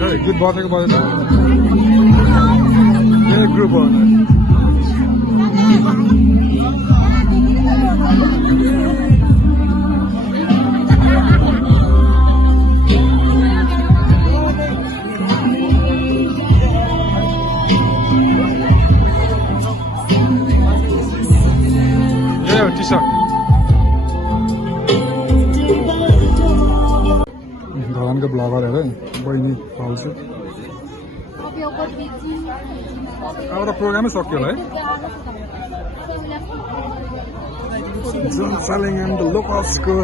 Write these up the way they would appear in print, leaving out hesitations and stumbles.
रहेछ है गीत बजेको बजेको यही ग्रुप हो यही हो टी सर्ट धरानको ब्लगर हेर बहिनी पाउँछु अब त प्रोग्रामै सक्यो होला है जोन सालिङन द लोकल्सको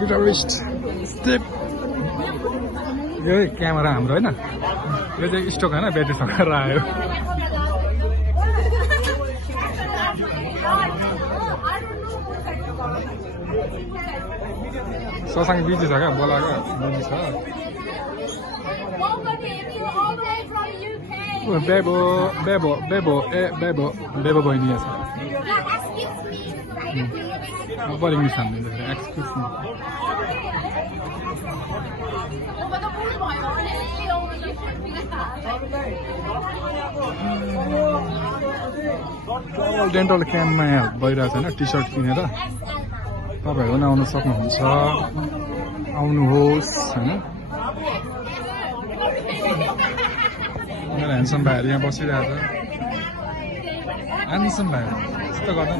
गिटारिस्ट स्टेप यही क्यामेरा हाम्रो होइन यो चाहिँ स्टक होइन ब्याट्री सकाएर आयो ससाङ बिजी छ क्या बोलाएको बिजी छ बेबो बेबो बेबो ए बेबो बेबो बहिनी छ बढी मिस हान्नु एक्सक्युज मी डेन्टल क्याम्पमा हेल्प भइरहेको छैन टी सर्ट किनेर तपाईँहरू पनि आउनु सक्नुहुन्छ आउनुहोस् होइन मेरो ह्यान्डसम भाइहरू यहाँ बसिरहेको छ ह्यान्डसम भाइहरू यस्तो गर्दा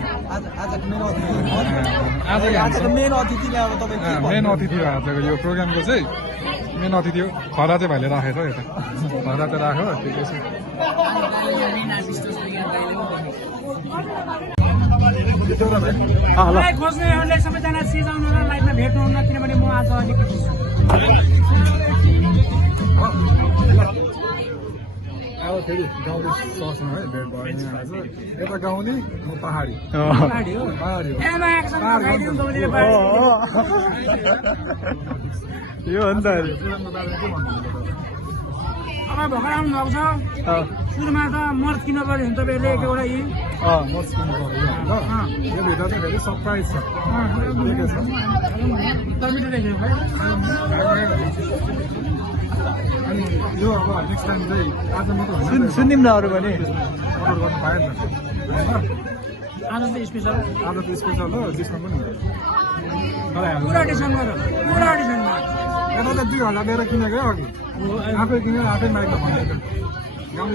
मेन अतिथि हो आजको यो प्रोग्रामको चाहिँ मेन अतिथि हो खरा चाहिँ भाइले राखेको यता खरा चाहिँ राख्यो ठिकै छ खोज्नेहरूले सबैजना सिजाउनुलाई लाइफमा भेट्नुहुन्न किनभने म आज अलिकति अब फेरि गाउँले ससँग है भेट भयो आज यता गाउँले म पहाडी यो हो नि त अब भर्खर आउनु भएको छ सुरुमा त मर्च किन्नु पऱ्यो भने तपाईँहरूले एक एउटा यी मर्च किन्नु पऱ्यो यो भित्र चाहिँ फेरि सरप्राइज छ अनि यो अब नेक्स्ट टाइम चाहिँ आज मात्रै सुनिम न अरू पनि अर्डर गर्नु पाएन नि आज त स्पेसल आज त स्पेसल हो डिस्काउन्ट पनि पुरा डिस्काउन्ट गर पुरा डिस्काउन्ट यता त 2000 दिएर किनेको अघि आफै किनेर आफै माइकमा भनेको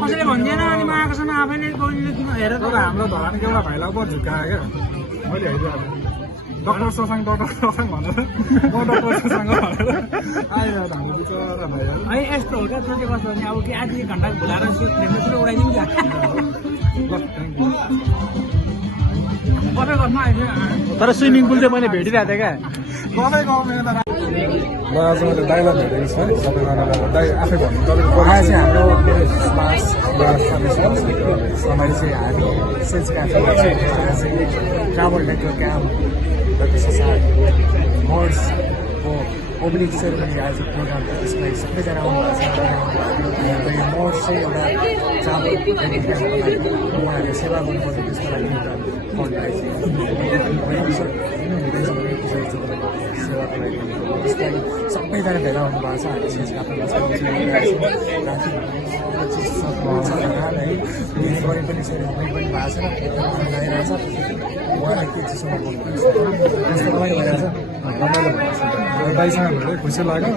कसैले भन्दैन अनि म आएको छैन आफैले गइले किन हेर तर हाम्रो धरानको एउटा भाइलाई पो झुक्कायो क्या मैले हेरिदिएको डक्टर ससाङ भनेर म डक्टर ससाङ भनेर आयो हाम्रो बिचरा भाइहरू है यस्तो हो क्या सोचे कस्तो भने अब कि आज 1 घन्टा भुलाएर फ्रेन्डसिप उडाइदिउँ क्या ल थ्याङ्क यू कतै गर्नु आइदियो तर स्विमिङ पुल चाहिँ मैले भेटिरहेको थिएँ क्या गमै गमै म आज मैले दाइलाई भेटेको छु है सबैजनालाई दाइ आफै भन्नु तपाईँको आज चाहिँ हाम्रो समय चाहिँ हामी सेल्स क्याफेमा चाहिँ ट्राभल नेटवर्क क्याम्प र त्यसै साथ मोड्सको ओपनिङ सेरेमनी आज प्रोग्राम थियो त्यसमा सबैजना आउनुभएको छ यो मोड्स चाहिँ एउटा ट्राभल नेटवर्क क्याम्पको लागि उहाँहरूले सेवा गर्नुपर्छ त्यसको लागि एउटा फन्डलाई चाहिँ सेवाको लागि त्यसलाई सबैजना भेला आउनु भएको छ हामी सेल्स क्याफेमा है गरे पनि सेरेमनी पनि भएको छैन लगाइरहेछ उहाँलाई के चिसोमा बोल्नु त्यस्तो रमाइलो भइरहेछ रमाइलो भएको छ दाइसँग धेरै खुसी लाग्यो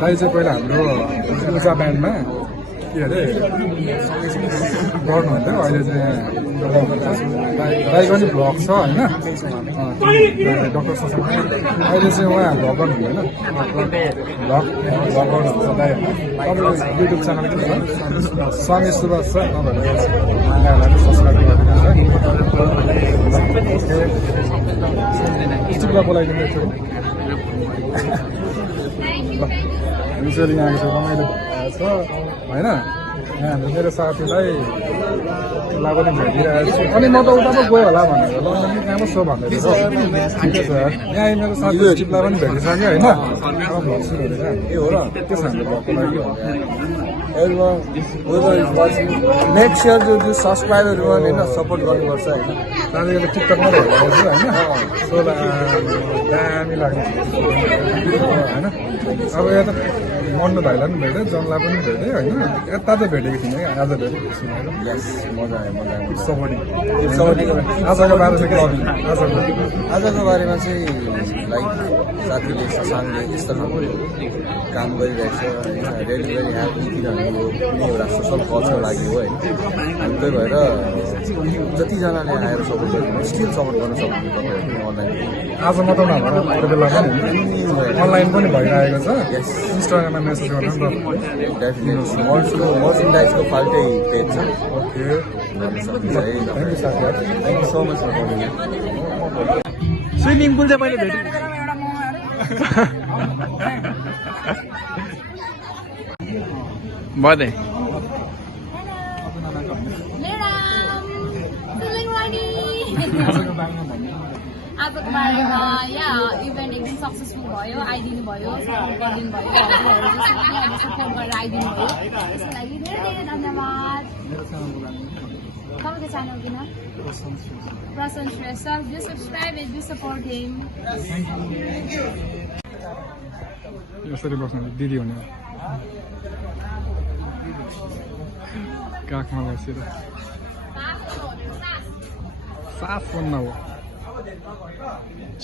दाइ चाहिँ पहिला हाम्रो पूजा ब्यान्डमा के अरे गर्नुहुन्थ्यो अहिले चाहिँ दाइको नि भ्लग छ होइन डक्टर ससँग अहिले चाहिँ उहाँ भ्लग गर्नुहुन्छ होइन भ्लग गर्नुहुन्छ दाइ तपाईँको युट्युब च्यानल के छ स्वामी सुभाष छ तपाईँहरूलाई पनि सब्सक्राइब गरिदिनुहोस् है बोलाइदिनु यसरी यहाँको चाहिँ रमाइलो छ होइन यहाँ हाम्रो मेरो साथीलाई पनि भेटिरहेको छु अनि म त उता पो गयो होला भनेर लन्डन कहाँ पो सो भन्दै थियो ठिकै छ यहाँ मेरो साथी स्टिपलाई पनि भेटिसक्यो होइन अब भ्लग सुरु हुँदैछ के हो र के छ हाम्रो भ्लगको लागि everyone whoever is watching, make sure to do subscribe everyone होइन सपोर्ट गर्नुपर्छ होइन दाजुले टिकटकमा भेटेको छु होइन सो दामी लाग्यो होइन अब यो त मन्नु भाइलाई पनि भेटेँ जनलाई पनि भेटेँ होइन यता त भेटेको थिइनँ क्या आज भेटेँ यस मजा आयो मजा आयो आजको बारे चाहिँ के भन्नु आजको बारेमा चाहिँ लाइक साथीले ससाङले यस्तो खालको काम गरिरहेको छ होइन रियली भेरी ह्याप्पी किनभने यो कुनै एउटा सोसल कजको लागि हो होइन अनि त्यही भएर जतिजनाले आएर सपोर्ट गरिदिनु स्टिल सपोर्ट गर्न सक्नुहुन्छ तपाईँहरू अनलाइन आज मात्र नभएर त्यो बेलामा नि अनलाइन पनि भइरहेको छ इन्स्टाग्राममा मेसेज गर्नु नि त डेफिनेटली मर्चेन्डाइजको फाल्टै पेज छ ओके गर्न सक्नुहुन्छ है थ्याङ्क यू साथीहरू thank you so much for coming swimming pool चाहिँ मैले भेटेँ एउटा मोमो अरे बधे आजको बारेमा या इभेन्ट एकदम सक्सेसफुल भयो आइदिनु भयो सपोर्ट गरिदिनु भयो हजुरहरू जसरी सपोर्ट गरेर आइदिनु भयो त्यसको लागि धेरै धेरै धन्यवाद तपाईँको च्यानल किन Prasan Shrestha do subscribe and do support him यसरी बस्नु दिदी हुने काखमा बसेर सास बन्न हो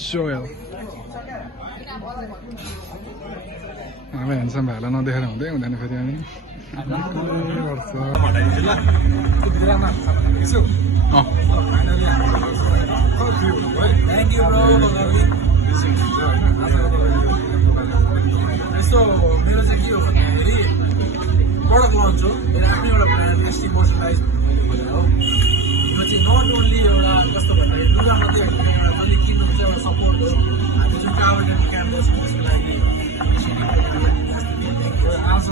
सोयल अब हेर्छौँ भाइलाई नदेखेर हुँदै हुँदैन फेरि हामी यस्तो मेरो चाहिँ के हो भन्दाखेरि प्रडक्ट लन्च हो मेरो आफ्नै एउटा ब्रान्ड एसटी मर्चेन्डाइज भनेर हो यो चाहिँ नट ओन्ली एउटा कस्तो भन्दाखेरि लुगा मात्रै होइन एउटा जसले किन्नुहुन्छ एउटा सपोर्ट हो हामी जुन काभ्रेन्ड क्याम्पस त्यसको लागि आज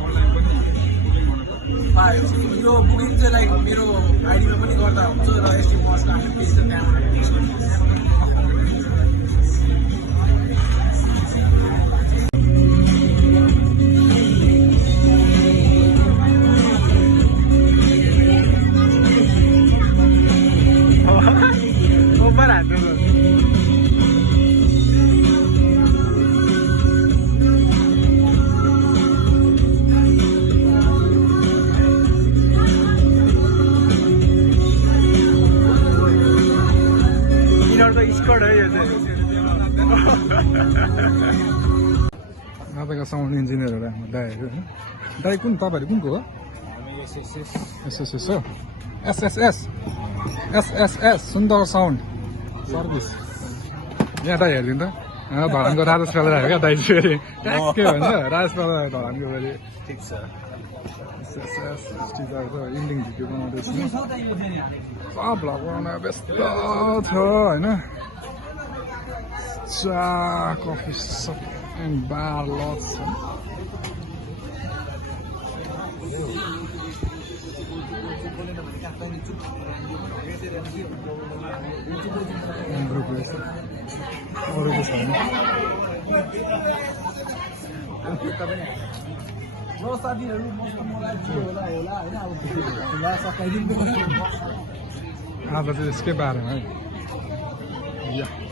अनलाइन पनि पायो यो बुकिङ चाहिँ लाइक मेरो आइडीमा पनि गर्दा हुन्छ र एसटी मर्चको हामी डिजिटल क्याम्पस आजका साउन्ड इन्जिनियरहरू हाम्रो दाईहरू होइन दाई कुन तपाईँहरू कुनको हो एसएसएस हो एसएसएस एसएसएस सुन्दर साउन्ड सर्भिस यहाँ दाई हेरिदिनु त धरानको राजेश पाल क्या दाई फेरि के भन्छ राजेश पाल धरानको फेरि ठिक छ एसएसएस इन्डिङ भिडियो बनाउँदैछ भ्लग बनाउन व्यस्त छ होइन चा coffee shop and bar lodge छ अरूको छैन आज चाहिँ यसकै बारेमा है